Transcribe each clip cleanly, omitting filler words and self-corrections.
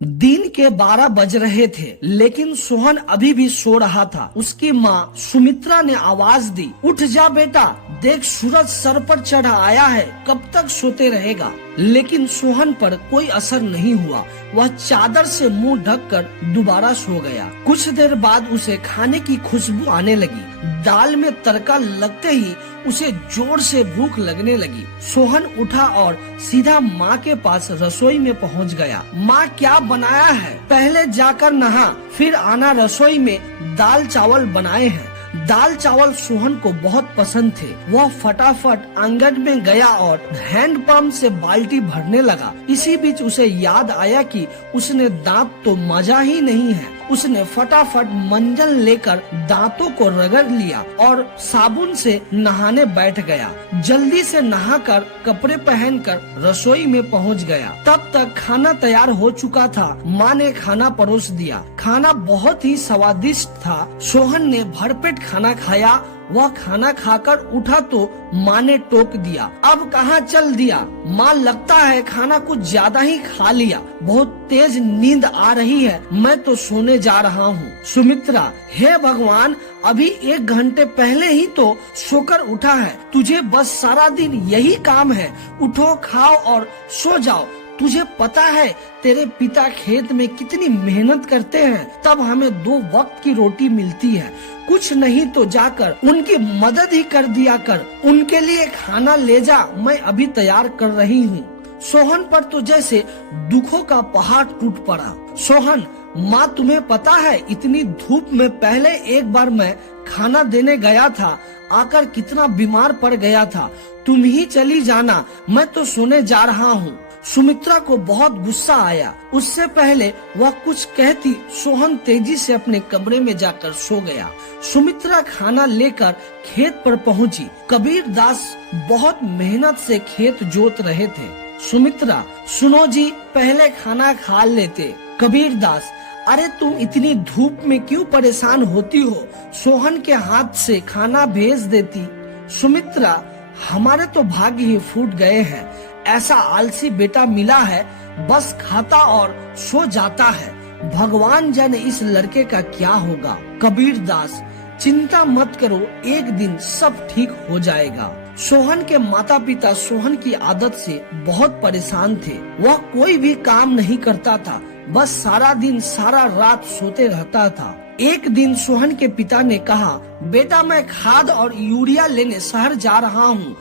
दिन के 12 बज रहे थे, लेकिन सोहन अभी भी सो रहा था। उसकी माँ सुमित्रा ने आवाज दी, उठ जा बेटा, देख सूरज सर पर चढ़ आया है, कब तक सोते रहेगा। लेकिन सोहन पर कोई असर नहीं हुआ। वह चादर से मुंह ढककर दोबारा सो गया। कुछ देर बाद उसे खाने की खुशबू आने लगी। दाल में तड़का लगते ही उसे जोर से भूख लगने लगी। सोहन उठा और सीधा माँ के पास रसोई में पहुँच गया। माँ क्या बनाया है? पहले जाकर नहा, फिर आना, रसोई में दाल चावल बनाए हैं। दाल चावल सोहन को बहुत पसंद थे। वह फटाफट आंगन में गया और हैंडपंप से बाल्टी भरने लगा। इसी बीच उसे याद आया कि उसने दांत तो मजा ही नहीं है। उसने फटाफट मंजन लेकर दांतों को रगड़ लिया और साबुन से नहाने बैठ गया। जल्दी से नहाकर कपड़े पहनकर रसोई में पहुंच गया। तब तक खाना तैयार हो चुका था। माँ ने खाना परोस दिया। खाना बहुत ही स्वादिष्ट था। सोहन ने भरपेट खाना खाया। वह खाना खाकर उठा तो माँ ने टोक दिया, अब कहाँ चल दिया? माँ, लगता है खाना कुछ ज्यादा ही खा लिया, बहुत तेज नींद आ रही है, मैं तो सोने जा रहा हूँ। सुमित्रा, हे भगवान, अभी 1 घंटे पहले ही तो सोकर उठा है। तुझे बस सारा दिन यही काम है, उठो, खाओ और सो जाओ। तुझे पता है तेरे पिता खेत में कितनी मेहनत करते हैं, तब हमें 2 वक्त की रोटी मिलती है। कुछ नहीं तो जाकर उनकी मदद ही कर दिया कर। उनके लिए खाना ले जा, मैं अभी तैयार कर रही हूँ। सोहन पर तो जैसे दुखों का पहाड़ टूट पड़ा। सोहन, माँ, तुम्हें पता है इतनी धूप में पहले एक बार मैं खाना देने गया था, आकर कितना बीमार पड़ गया था। तुम ही चली जाना, मैं तो सोने जा रहा हूँ। सुमित्रा को बहुत गुस्सा आया। उससे पहले वह कुछ कहती, सोहन तेजी से अपने कमरे में जाकर सो गया। सुमित्रा खाना लेकर खेत पर पहुंची। कबीर दास बहुत मेहनत से खेत जोत रहे थे। सुमित्रा, सुनो जी, पहले खाना खा लेते। कबीर दास, अरे तुम इतनी धूप में क्यों परेशान होती हो? सोहन के हाथ से खाना भेज देती। सुमित्रा, हमारे तो भाग्य ही फूट गए हैं। ऐसा आलसी बेटा मिला है, बस खाता और सो जाता है। भगवान जाने इस लड़के का क्या होगा। कबीर दास, चिंता मत करो, एक दिन सब ठीक हो जाएगा। सोहन के माता पिता सोहन की आदत से बहुत परेशान थे। वह कोई भी काम नहीं करता था, बस सारा दिन सारा रात सोते रहता था। एक दिन सोहन के पिता ने कहा, बेटा, मैं खाद और यूरिया लेने शहर जा रहा हूँ,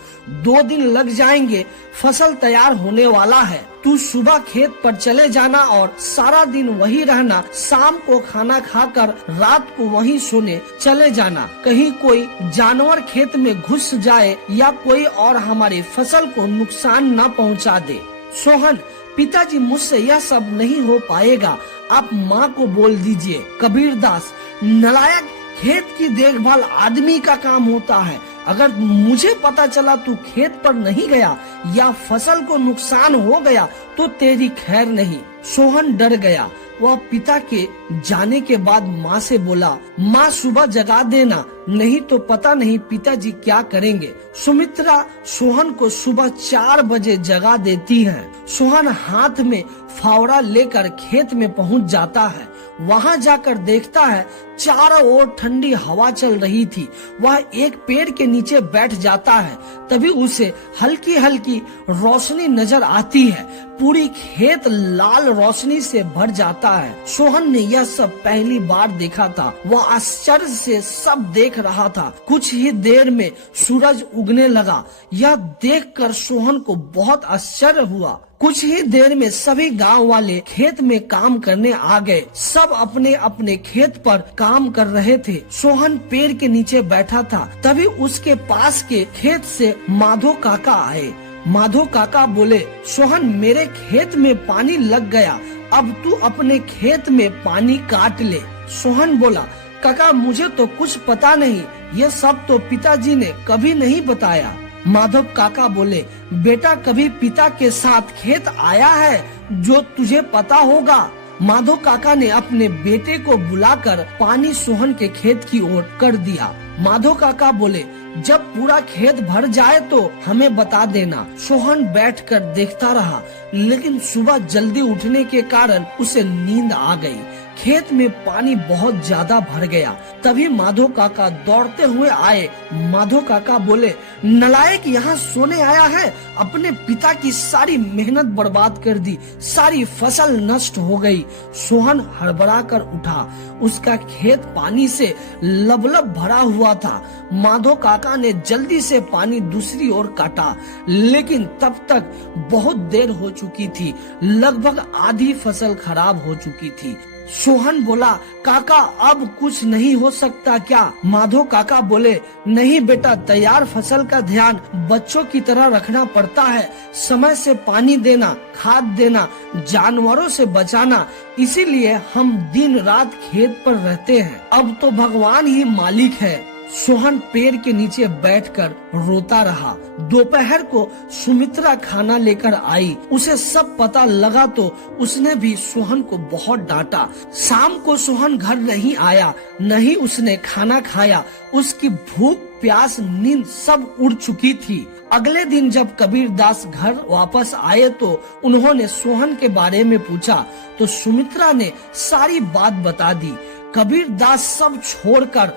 2 दिन लग जाएंगे, फसल तैयार होने वाला है। तू सुबह खेत पर चले जाना और सारा दिन वही रहना। शाम को खाना खाकर रात को वहीं सोने चले जाना। कहीं कोई जानवर खेत में घुस जाए या कोई और हमारी फसल को नुकसान न पहुँचा दे। सोहन, पिताजी, मुझसे यह सब नहीं हो पाएगा, आप माँ को बोल दीजिए। कबीर दास, नालायक, खेत की देखभाल आदमी का काम होता है। अगर मुझे पता चला तू खेत पर नहीं गया या फसल को नुकसान हो गया तो तेरी खैर नहीं। सोहन डर गया। वह पिता के जाने के बाद माँ से बोला, माँ, सुबह जगा देना, नहीं तो पता नहीं पिताजी क्या करेंगे। सुमित्रा सोहन को सुबह 4 बजे जगा देती है। सोहन हाथ में फावड़ा लेकर खेत में पहुँच जाता है। वहाँ जाकर देखता है चारों ओर ठंडी हवा चल रही थी। वह एक पेड़ के नीचे बैठ जाता है। तभी उसे हल्की हल्की रोशनी नजर आती है। पूरी खेत लाल रोशनी से भर जाता है। सोहन ने यह सब पहली बार देखा था। वह आश्चर्य से सब देख रहा था। कुछ ही देर में सूरज उगने लगा। यह देखकर सोहन को बहुत आश्चर्य हुआ। कुछ ही देर में सभी गांव वाले खेत में काम करने आ गए। सब अपने अपने खेत पर काम कर रहे थे। सोहन पेड़ के नीचे बैठा था। तभी उसके पास के खेत से माधो काका आए। माधो काका बोले, सोहन, मेरे खेत में पानी लग गया, अब तू अपने खेत में पानी काट ले। सोहन बोला, काका, मुझे तो कुछ पता नहीं, ये सब तो पिताजी ने कभी नहीं बताया। माधव काका बोले, बेटा, कभी पिता के साथ खेत आया है जो तुझे पता होगा? माधव काका ने अपने बेटे को बुलाकर पानी सोहन के खेत की ओर कर दिया। माधव काका बोले, जब पूरा खेत भर जाए तो हमें बता देना। सोहन बैठकर देखता रहा, लेकिन सुबह जल्दी उठने के कारण उसे नींद आ गई। खेत में पानी बहुत ज्यादा भर गया। तभी माधो काका दौड़ते हुए आए। माधो काका बोले, नलायक यहाँ सोने आया है, अपने पिता की सारी मेहनत बर्बाद कर दी, सारी फसल नष्ट हो गई। सोहन हड़बड़ा कर उठा। उसका खेत पानी से लबलब भरा हुआ था। माधो काका ने जल्दी से पानी दूसरी ओर काटा, लेकिन तब तक बहुत देर हो चुकी थी। लगभग आधी फसल खराब हो चुकी थी। सोहन बोला, काका अब कुछ नहीं हो सकता क्या? माधो काका बोले, नहीं बेटा, तैयार फसल का ध्यान बच्चों की तरह रखना पड़ता है। समय से पानी देना, खाद देना, जानवरों से बचाना, इसीलिए हम दिन रात खेत पर रहते हैं। अब तो भगवान ही मालिक है। सोहन पेड़ के नीचे बैठकर रोता रहा। दोपहर को सुमित्रा खाना लेकर आई। उसे सब पता लगा तो उसने भी सोहन को बहुत डांटा। शाम को सोहन घर नहीं आया, नहीं उसने खाना खाया। उसकी भूख, प्यास, नींद सब उड़ चुकी थी। अगले दिन जब कबीर दास घर वापस आए तो उन्होंने सोहन के बारे में पूछा तो सुमित्रा ने सारी बात बता दी। कबीर दास सब छोड़कर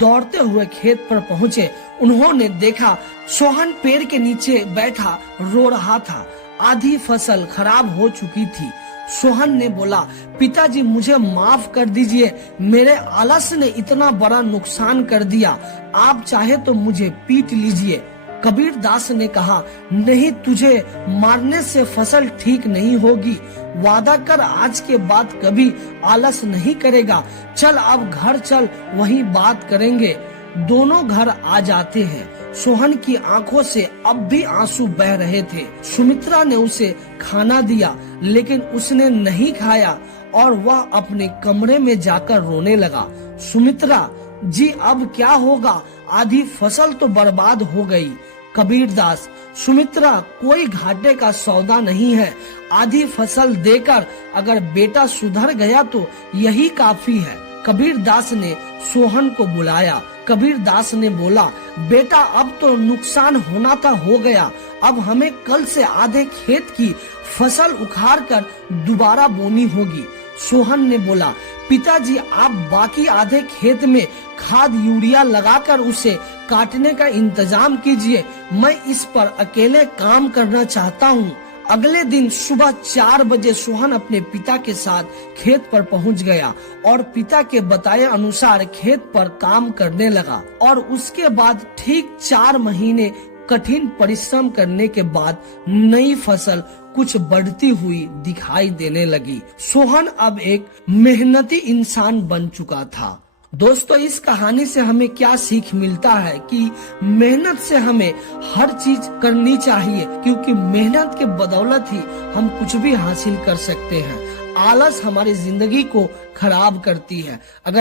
दौड़ते हुए खेत पर पहुँचे। उन्होंने देखा सोहन पेड़ के नीचे बैठा रो रहा था। आधी फसल खराब हो चुकी थी। सोहन ने बोला, पिताजी मुझे माफ कर दीजिए, मेरे आलस ने इतना बड़ा नुकसान कर दिया। आप चाहे तो मुझे पीट लीजिए। कबीर दास ने कहा, नहीं, तुझे मारने से फसल ठीक नहीं होगी। वादा कर आज के बाद कभी आलस नहीं करेगा। चल अब घर चल, वहीं बात करेंगे। दोनों घर आ जाते हैं। सोहन की आंखों से अब भी आंसू बह रहे थे। सुमित्रा ने उसे खाना दिया, लेकिन उसने नहीं खाया और वह अपने कमरे में जाकर रोने लगा। सुमित्रा जी, अब क्या होगा? आधी फसल तो बर्बाद हो गई। कबीर दास, सुमित्रा, कोई घाटे का सौदा नहीं है। आधी फसल देकर अगर बेटा सुधर गया तो यही काफी है। कबीर दास ने सोहन को बुलाया। कबीर दास ने बोला, बेटा, अब तो नुकसान होना था हो गया। अब हमें कल से आधे खेत की फसल उखाड़ कर दोबारा बोनी होगी। सोहन ने बोला, पिताजी, आप बाकी आधे खेत में खाद यूरिया लगाकर उसे काटने का इंतजाम कीजिए। मैं इस पर अकेले काम करना चाहता हूँ। अगले दिन सुबह 4 बजे सोहन अपने पिता के साथ खेत पर पहुंच गया और पिता के बताए अनुसार खेत पर काम करने लगा। और उसके बाद ठीक 4 महीने कठिन परिश्रम करने के बाद नई फसल कुछ बढ़ती हुई दिखाई देने लगी। सोहन अब एक मेहनती इंसान बन चुका था। दोस्तों, इस कहानी से हमें क्या सीख मिलता है कि मेहनत से हमें हर चीज करनी चाहिए, क्योंकि मेहनत के बदौलत ही हम कुछ भी हासिल कर सकते हैं। आलस हमारी जिंदगी को खराब करती है। अगर